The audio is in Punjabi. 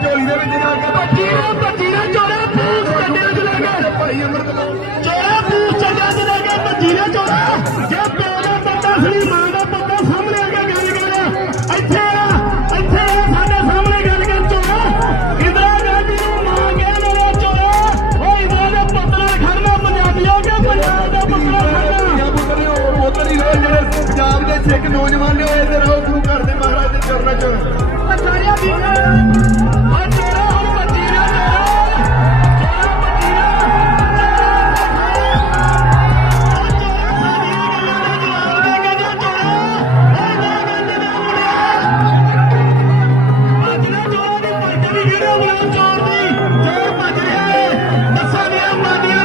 ਝੋਲੀ ਦੇ ਵਿੱਚ ਜਾ ਕੇ ਭੱਜੀ। ਨਾ ਚੋਰਾ ਪੂਸ ਕੰਡਿਆਂ ਚ ਲੈ ਕੇ ਭਾਈ ਅਮਰਤ ਚੋਰਾ ਪੂਸ ਚੱਲਿਆ ਚ ਲੈ ਭੱਜੀ ਨਾ ਚੋਰਾ ਜੇ ਪਿਓ ਦਾ ਪੱਤਾ ਸਣੀ ਮਾਂ ਦਾ ਪੱਤਾ ਸਾਹਮਣੇ ਆ ਕੇ ਗੱਲ ਕਰ। ਇੱਥੇ ਆ ਇੱਥੇ ਆ ਸਾਡੇ ਸਾਹਮਣੇ ਗੱਲ ਕਰ ਚੋਰਾ ਇੰਦਰਾ ਗਾਂਧੀ ਨੂੰ ਮਾਂ ਕਹਿ ਮੇਰਾ ਚੋਰਾ ਉਹ ਇੰਦਰਾ ਦੇ ਪੁੱਤ ਨਾਲ ਖੜਨਾ ਪੰਜਾਬੀਆਂ ਕੇ ਪੰਜਾਬ ਦਾ ਖੜਨਾ ਪੁੱਤਰ ਨੇ ਹੋਰ ਉਧਰ ਹੀ ਰਹੋ ਜਿਹੜੇ ਪੰਜਾਬ ਦੇ ਸਿੱਖ ਨੌਜਵਾਨ ਨੇ ਉਹ ਇੱਧਰ ਆਓ ਗੁਰੂ ਘਰ ਦੇ ਮਹਾਰਾਜ ਦੇ ਚਰਨਾਂ 'ਚ। ਵੀਡੀਓ ਬਣਾਉਣ ਦੀ ਜੇ ਭੱਜ ਰਿਹਾ ਹੈ ਦੱਸਾਂ ਦੀਆਂ ਮਾਨੀਆਂ